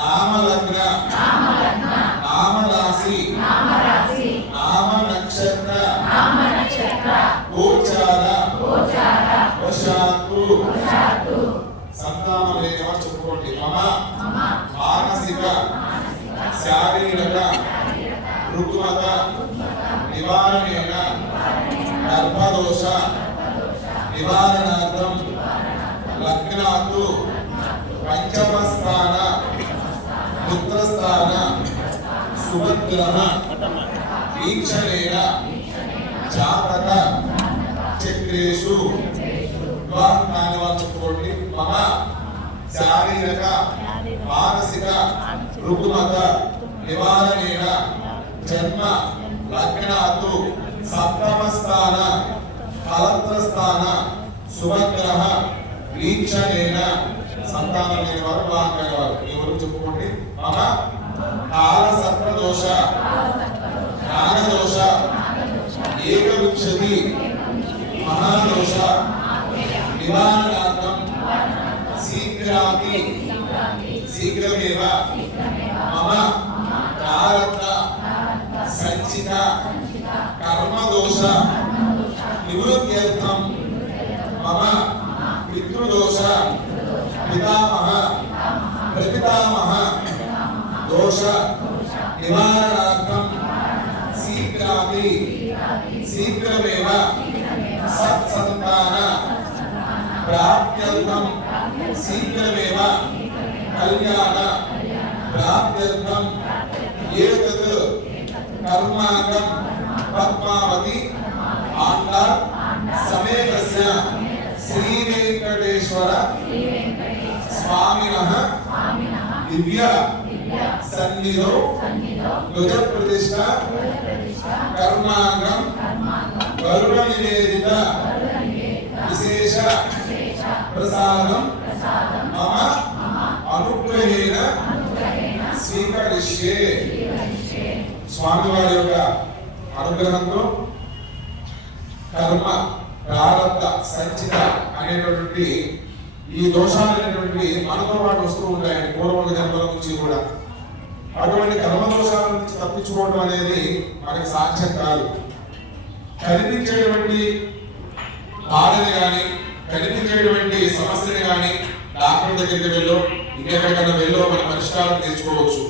నామలగ్న నామరాశి నామనక్షత్ర గోచార వశాత్తు సంతానం లేని వారు చెప్పుకోండి. మమ మానసిక శారీరక రుగ్మత నివారణేన గర్భదోష నివారణార్థం లగ్నాత్తు పంచమస్థాన పుత్రస్థాన సుభద్రః వీక్షణేన జాతక చక్రేషు వివాహాన్ని వారు చెప్పుకోండి. మమ శారీరక మానసిక రుగ్మత నివారణేన జన్మ లగ్నాత్తు సప్తమస్థాన ఫలత్రస్థాన సుభద్రః వీక్షణేన సంతానం లేని వారు వివాహం కాని వారు ఎవరు చెప్పుకోండి. మమ కాల సర్పదోష నాగదోష ఏకవింశతి మహాదోష నివారణార్థం శీఘ్రమేవ మమ ప్రారబ్ధ సంచిత కర్మదోష నివృత్త్యర్థం మమ పితృదోష పితామహ ప్రపితామహ దోష నివారణార్థం శీఘ్రమేవ సత్సంతాన ప్రాప్త్యర్థం శీఘ్రమేవ కళ్యాణ ప్రాప్త్యర్థం ఏతత్ కర్మాంగం పద్మావతి ఆండ సమేతస్య శ్రీ వెంకటేశ్వర స్వామినః దివ్య సన్నిధౌ ధ్వజ ప్రతిష్ఠ కర్మాంగం గరుడ నివేదిత విశేష ప్రసాదం మమ అనుగ్రహేణ స్వీకరిష్యే. స్వామివారి యొక్క అనుగ్రహంతో కర్మ ప్రారబ్ధ సంచిత అనేటటువంటి ఈ దోషాలు అనేటువంటి మనతో పాటు వస్తూ ఉంటాయి పూర్వ జన్మల నుంచి కూడా. అటువంటి కర్మ దోషాల నుంచి తప్పించుకోవడం అనేది మనకి సాధ్యం కాదు. కనిపించేటువంటి బాధని కానీ కనిపించేటువంటి సమస్యని కానీ డాక్టర్ దగ్గరికి వెళ్ళో ఇంకెక్కడికైనా వెళ్ళో మన పరిష్కారం తెచ్చుకోవచ్చు.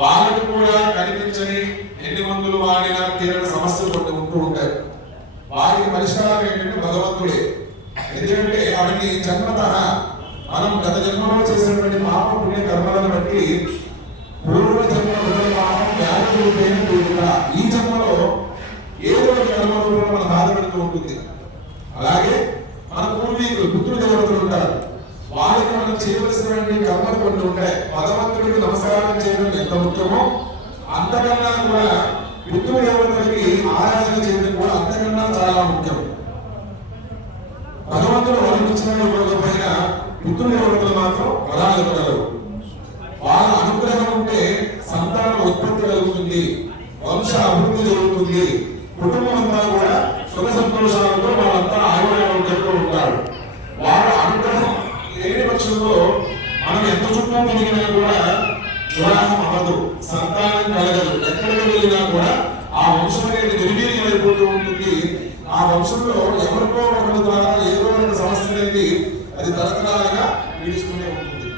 వాళ్ళకు కూడా కనిపించని ఎన్ని మందులు వాడినా తీరని సమస్యలు కొన్ని ఉంటూ ఉంటాయి. వారికి పరిష్కారం ఏంటంటే భగవంతుడే. ఎందుకంటే అవన్నీ జన్మతః మనం గత జన్మలో చేసినటువంటి పాప పుణ్య కర్మలను బట్టి పూర్వ జన్మ పాపం వ్యాధి రూపేణ కూడా ఈ జన్మలో ఏదో ఒక కర్మ రూపంలో మనం బాధపడుతూ ఉంటుంది. అలాగే మన పూర్వీకులు పితృదేవతలు ఉంటారు. వాళ్ళకి మనం చేయవలసినటువంటి కర్మలు కొన్ని ఉంటాయి. భగవంతుడికి నమస్కారం చేయడం ఎంత ముఖ్యమో అంతకన్నా కూడా పితృదేవతలకి ఆరాధన చేయడం కూడా అంతకన్నా చాలా ముఖ్యం. భగవంతుడు వరమిచ్చిన ఇవ్వకపోయినా పితృదేవతలు మాత్రం వరాలు ఇవ్వగలరు. వాళ్ళ అనుగ్రహం ఉంటే సంతాన ఉత్పత్తి కలుగుతుంది, వంశ అభివృద్ధి జరుగుతుంది, కుటుంబం అంతా కూడా సుఖ సంతోషాలతో వాళ్ళంతా ఆయుర్వేదంతో ఉంటారు. వాళ్ళ అనుగ్రహం లేని పక్షంలో మనం ఎంత చుట్టూ తిరిగినా కూడా వివాహం అవ్వదు, సంతానం కలగదు. ఎక్కడికి వెళ్ళినా కూడా ఆ వంశం అనేది నిర్వీర్యం అయిపోతూ ఉంటుంది. ఆ వంశంలో ఎవరికో ఒకరి ద్వారా ఏదో ఒక సమస్య అనేది అది తరతరాలుగా పీడిస్తూనే ఉంటుంది.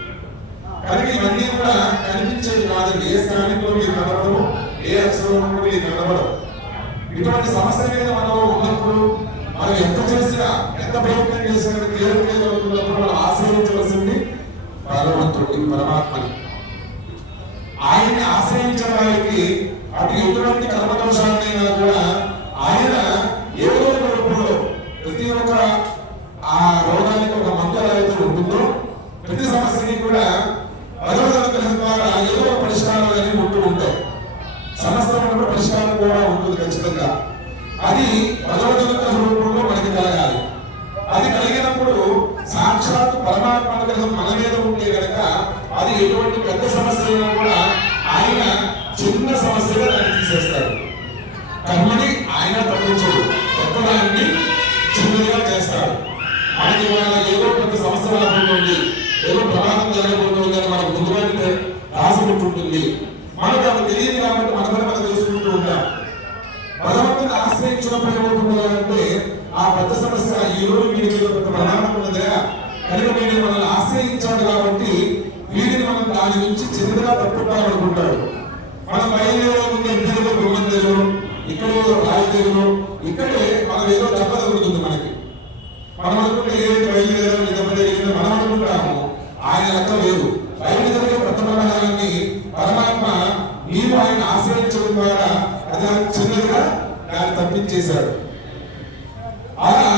కనుక ఇవన్నీ కూడా కనిపించేది కాదండి. ఏ స్థానిలో మీరు కనబడవు, ఏ అక్షరంలో మీరు కనబడవు. ఇటువంటి సమస్య మీద మనం ఉన్నప్పుడు మనం ఎంత చేసినా ఎంత ప్రయత్నం చేసినా తీరవుతున్నప్పుడు మనం ఆశ్రయించవలసింది భగవంతుడి పరమాత్మని. ఆయన్ని ఆశ్రయించిన వారికి అటు ఎటువంటి కర్మదోషాలైనా కూడా ఆయన ఏదో ఒక రూపంలో ప్రతి ఒక్క ఆ రోగానికి ఒక మందు అయితే ఉంటుందో ప్రతి సమస్యకి కూడా భగవద్ అనుగ్రహం ద్వారా ఏదో ఒక పరిష్కారాలు అనేవి ఉంటూ ఉంటాయి. సమస్యల పరిష్కారం కూడా ఉంటుంది ఖచ్చితంగా. అది భగవద్ అనుగ్రహం రూపంలో మనకి కలగాలి. అది కలిగినప్పుడు సాక్షాత్ పరమాత్మ అనుగ్రహం మన మీద ఉంటే కనుక అది ఎటువంటి పెద్ద సమస్యలను కూడా ఆయన చిన్న సమస్యగా దాన్ని తీసేస్తాడు. కర్మని ఆయన తప్పించడు, పెద్దదాన్ని చిన్నదిగా చేస్తాడు. మనకి వాళ్ళ ఏదో పెద్ద సమస్య రాబోతుంది, ఏదో ప్రమాదం జరగబోతుంది ఉంటుంది. మనకు అది తెలియదు కాబట్టి మనం తెలుసుకుంటూ ఉంటాం. భగవంతుని ఆశ్రయించినప్పుడు ఏమవుతుంది అంటే ఆ పెద్ద సమస్య ఈ రోజు వీడి మీద పెద్ద ప్రమాదం ఉన్నదా కనుక వీడిని మనల్ని ఆశ్రయించాడు కాబట్టి వీడిని మనం దాని నుంచి చిన్నగా తప్పుకోవాలనుకుంటాడు. మనం బయలుదేరే ముందు ఇంట్లో గృహం దగ్గర ఇక్కడ రాయి దగ్గర ఇక్కడే మనం ఏదో దెబ్బ తగ్గుతుంది మనకి. మనం అనుకుంటే ఏదైతే బయలుదేరాలి దెబ్బ జరిగిందో మనం అనుకుంటాము, ఆయన లెక్క వేరు. బయలుదేరే పెద్ద ప్రమాదాన్ని పరమాత్మ నీవు ఆయన ఆశ్రయించడం ద్వారా అది చిన్నదిగా దాన్ని తప్పించేశాడు. అలా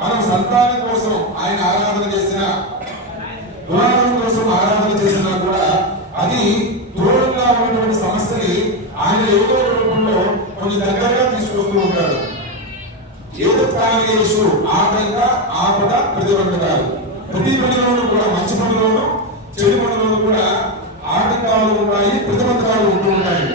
మనం సంతానం కోసం ఆయన ఆరాధన చేసిన, వివాహం కోసం ఆరాధన చేసినా కూడా అది దూరంగా ఉన్నటువంటి సమస్యని ఆయన ఏదో రూపంలో కొంచెం దగ్గరగా తీసుకొస్తూ ఉంటాడు. ఏదో ప్రాణేషు ఆటంక ఆపద ప్రతిబంధకాలు, ప్రతి పనిలోనూ కూడా మంచి పనిలోనూ చెడు పనిలోనూ కూడా ఆటంకాలు ఉంటాయి, ప్రతిబంధకాలు ఉంటూ ఉంటాయి.